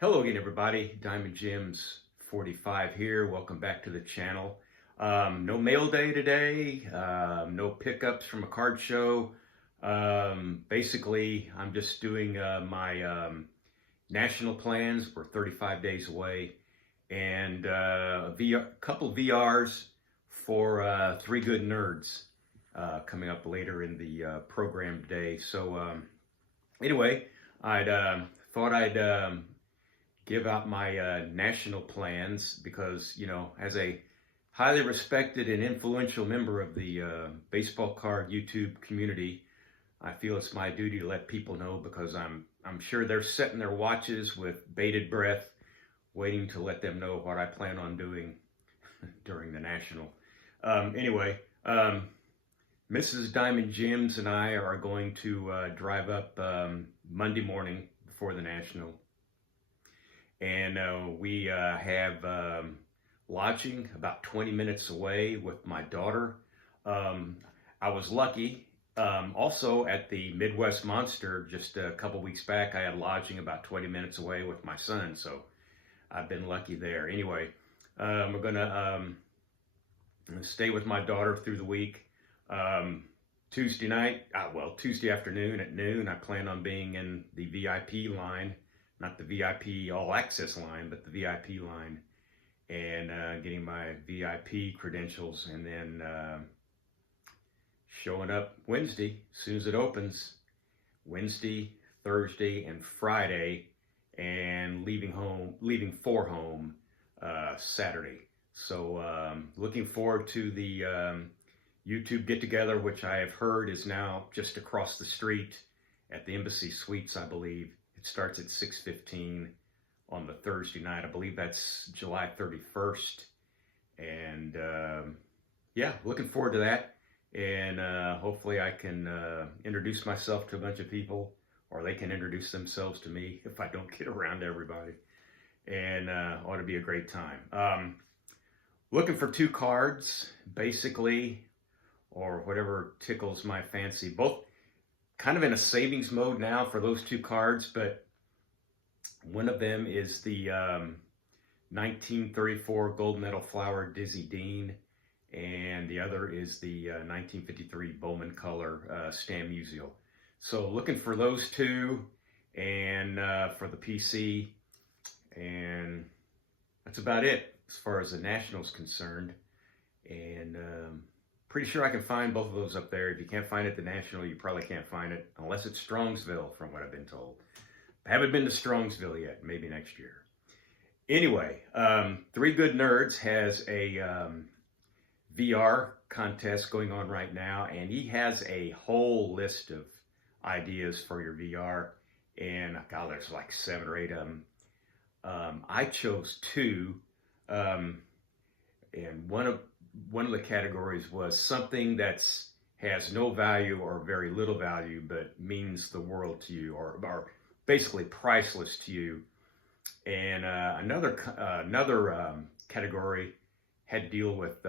Hello again, everybody. Diamond Gems 45 here. Welcome back to the channel. No mail day today. No pickups from a card show. Basically, I'm just doing my national plans. We're 35 days away, and a couple VRs for Three Good Nerds coming up later in the program today. So anyway, I thought I'd give out my national plans because, as a highly respected and influential member of the baseball card YouTube community, I feel it's my duty to let people know because I'm sure they're setting their watches with bated breath, waiting to let them know what I plan on doing during the national. Anyway, Mrs. Diamond Gems and I are going to drive up Monday morning before the national. And we have lodging about 20 minutes away with my daughter. I was lucky. Also at the Midwest Monster just a couple weeks back, I had lodging about 20 minutes away with my son. So I've been lucky there. Anyway, we're going to stay with my daughter through the week. Tuesday afternoon at noon, I plan on being in the VIP line. Not the VIP all access line, but the VIP line, and getting my VIP credentials, and then showing up Wednesday as soon as it opens, Wednesday, Thursday, and Friday, and leaving for home Saturday. So looking forward to the YouTube get together, which I have heard is now just across the street at the Embassy Suites, I believe. It starts at 6:15 on the Thursday night. I believe that's July 31st. And yeah, looking forward to that. And hopefully I can introduce myself to a bunch of people, or they can introduce themselves to me if I don't get around to everybody. And ought to be a great time. Looking for two cards, basically, or whatever tickles my fancy. Both kind of in a savings mode now for those two cards, but one of them is the 1934 Gold Medal Flower Dizzy Dean, and the other is the 1953 Bowman Color Stan Musial. So looking for those two, and for the PC, and that's about it as far as the National's concerned. And pretty sure I can find both of those up there. If you can't find it at the National, you probably can't find it unless it's Strongsville, from what I've been told. I haven't been to Strongsville yet. Maybe next year. Anyway, Three Good Nerds has a VR contest going on right now, and he has a whole list of ideas for your VR. And God, there's like 7 or 8 of them. I chose 2, and one of the categories was something that's has no value or very little value, but means the world to you, or basically priceless to you. And another category had to deal with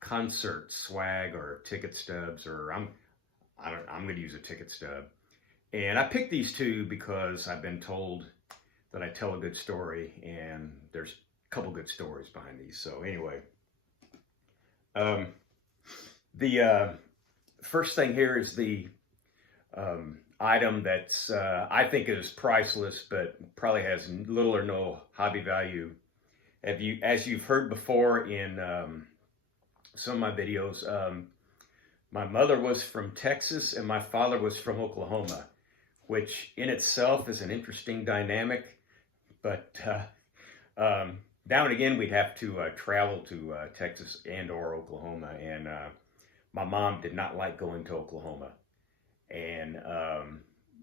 concert swag or ticket stubs, or I'm going to use a ticket stub. And I picked these 2 because I've been told that I tell a good story, and there's a couple good stories behind these. So anyway. The first thing here is the item that's I think is priceless, but probably has little or no hobby value. As you've heard before in some of my videos, my mother was from Texas and my father was from Oklahoma, which in itself is an interesting dynamic, but now and again, we'd have to travel to Texas and or Oklahoma, and my mom did not like going to Oklahoma, and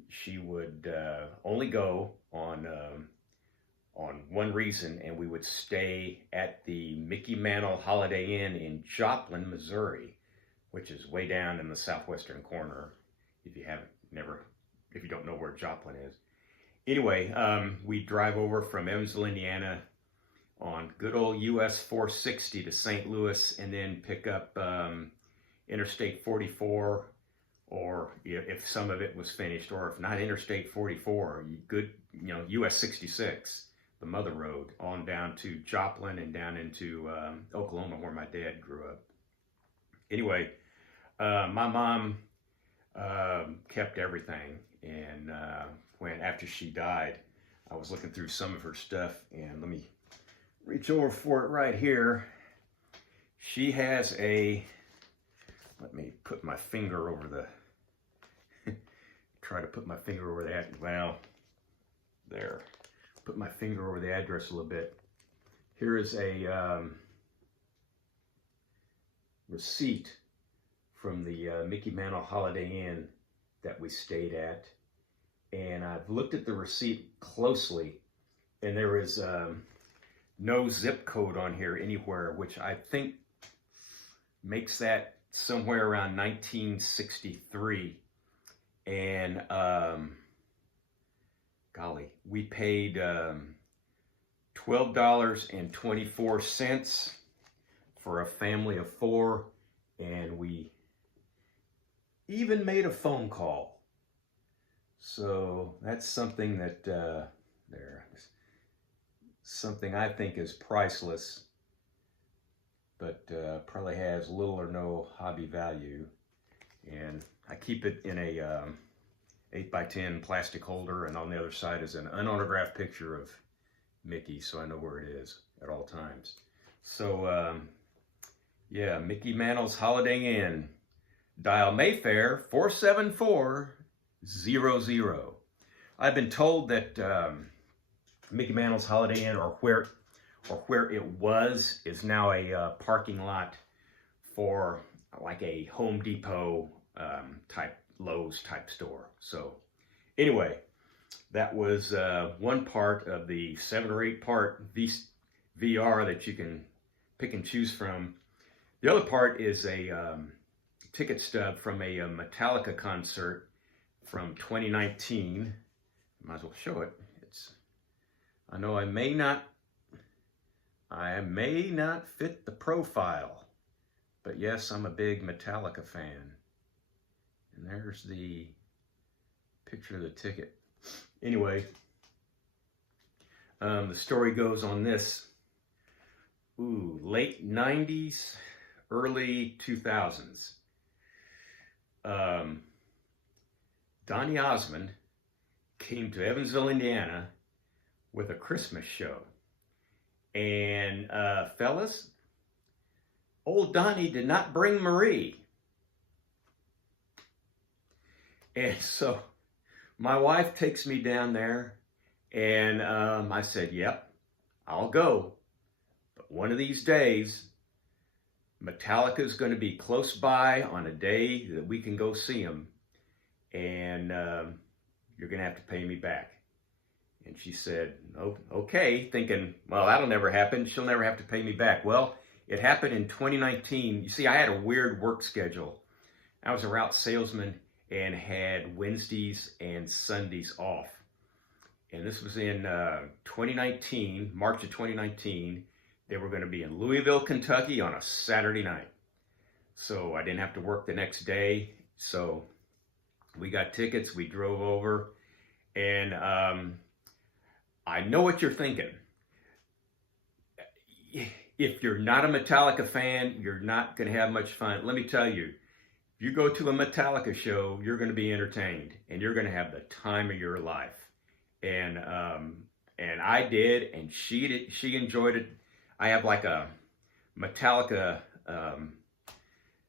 she would only go on one reason, and we would stay at the Mickey Mantle Holiday Inn in Joplin, Missouri, which is way down in the southwestern corner. If you don't know where Joplin is. Anyway, we drive over from Evansville, Indiana, on good old US 460 to St. Louis, and then pick up Interstate 44, or if some of it was finished, or if not Interstate 44, US 66, the Mother Road, on down to Joplin and down into Oklahoma, where my dad grew up. Anyway, my mom kept everything, and after she died, I was looking through some of her stuff, and let me reach over for it right here. She has let me put my finger over try to put my finger over that, well, there. Put my finger over the address a little bit. Here is a receipt from the Mickey Mantle Holiday Inn that we stayed at. And I've looked at the receipt closely, and there is no zip code on here anywhere, which I think makes that somewhere around 1963. And golly, we paid $12.24 for a family of 4, and we even made a phone call. So that's something that something I think is priceless, but probably has little or no hobby value. And I keep it in a 8x10 plastic holder, and on the other side is an unautographed picture of Mickey, so I know where it is at all times. So yeah, Mickey Mantle's Holiday Inn. Dial Mayfair 47400. I've been told that Mickey Mantle's Holiday Inn, or where it was, is now a parking lot for like a Home Depot type, Lowe's type store. So anyway, that was one part of the 7 or 8 part VR that you can pick and choose from. The other part is a ticket stub from a Metallica concert from 2019. Might as well show it. I know I may not fit the profile, but yes, I'm a big Metallica fan. And there's the picture of the ticket. Anyway, the story goes on this. Late 90s, early 2000s. Donny Osmond came to Evansville, Indiana with a Christmas show. And fellas, old Donny did not bring Marie. And so my wife takes me down there, and I said, yep, I'll go. But one of these days, Metallica is going to be close by on a day that we can go see them, and you're going to have to pay me back. And she said, oh, okay, thinking, well, that'll never happen. She'll never have to pay me back. Well, it happened in 2019. You see, I had a weird work schedule. I was a route salesman and had Wednesdays and Sundays off. And this was in 2019, March of 2019. They were going to be in Louisville, Kentucky on a Saturday night. So I didn't have to work the next day. So we got tickets, we drove over, and I know what you're thinking. If you're not a Metallica fan, you're not going to have much fun. Let me tell you, if you go to a Metallica show, you're going to be entertained, and you're going to have the time of your life. And I did, and she enjoyed it. I have like a Metallica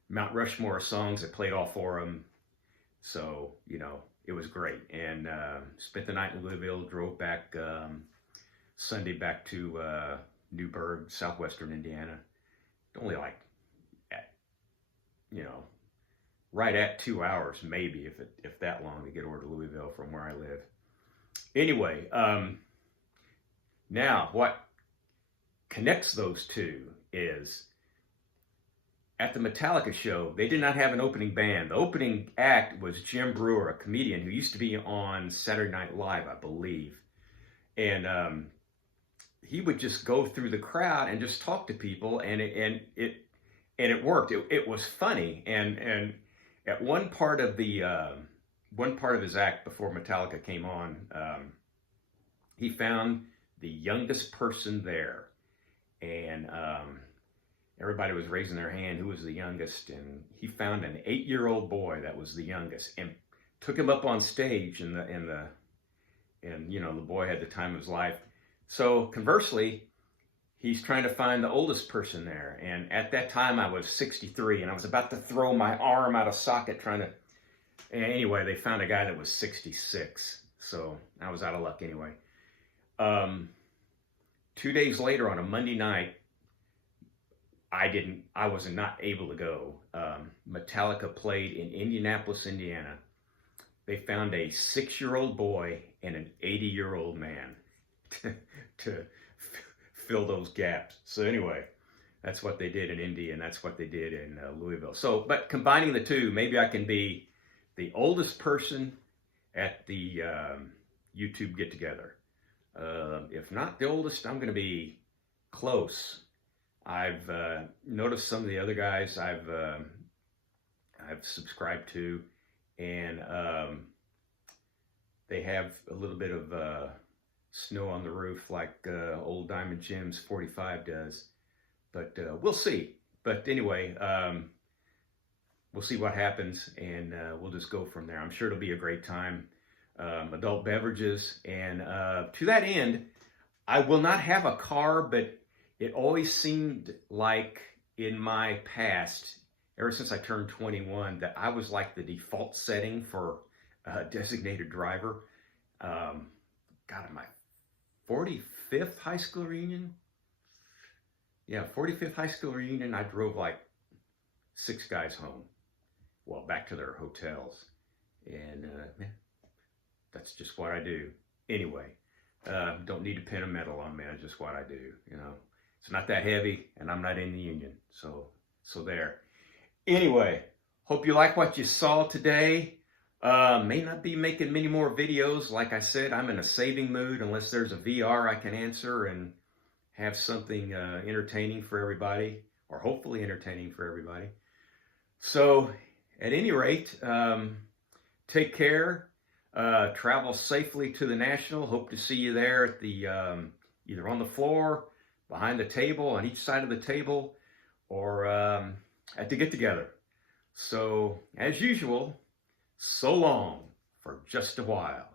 Mount Rushmore songs. I played all 4 of them. So, you know, it was great. And spent the night in Louisville, drove back Sunday back to Newburgh, southwestern Indiana. Only like, right at 2 hours, maybe, if that long to get over to Louisville from where I live. Anyway, now what connects those two is at the Metallica show, they did not have an opening band. The opening act was Jim Breuer, a comedian who used to be on Saturday Night Live, I believe. And he would just go through the crowd and just talk to people, and it worked. It was funny. And at one part of his act before Metallica came on, he found the youngest person there. And everybody was raising their hand who was the youngest. And he found an 8-year-old boy that was the youngest and took him up on stage. And you know, the boy had the time of his life. So conversely, he's trying to find the oldest person there. And at that time, I was 63, and I was about to throw my arm out of socket trying to... And anyway, they found a guy that was 66. So I was out of luck anyway. 2 days later, on a Monday night, I was not able to go. Metallica played in Indianapolis, Indiana. They found a 6-year-old boy and an 80-year-old man to fill those gaps. So anyway, that's what they did in Indy, and that's what they did in Louisville. So, but combining the two, maybe I can be the oldest person at the YouTube get-together. If not the oldest, I'm going to be close. I've noticed some of the other guys I've subscribed to, and they have a little bit of snow on the roof like old Diamond Jim's 45 does. But we'll see. But anyway, we'll see what happens, and we'll just go from there. I'm sure it'll be a great time. Adult beverages, and to that end, I will not have a car, but it always seemed like in my past, ever since I turned 21, that I was like the default setting for a designated driver. God, my 45th high school reunion? Yeah, 45th high school reunion, I drove like 6 guys home. Well, back to their hotels. And that's just what I do. Anyway, don't need to pin a medal on me. That's just what I do, you know. It's not that heavy, and I'm not in the union. So there. Anyway, hope you like what you saw today. May not be making many more videos. Like I said, I'm in a saving mood unless there's a VR I can answer and have something entertaining for everybody, or hopefully entertaining for everybody. So, at any rate, take care. Travel safely to the National. Hope to see you there at the either on the floor, behind the table, on each side of the table, or at the get-together. So, as usual, so long for just a while.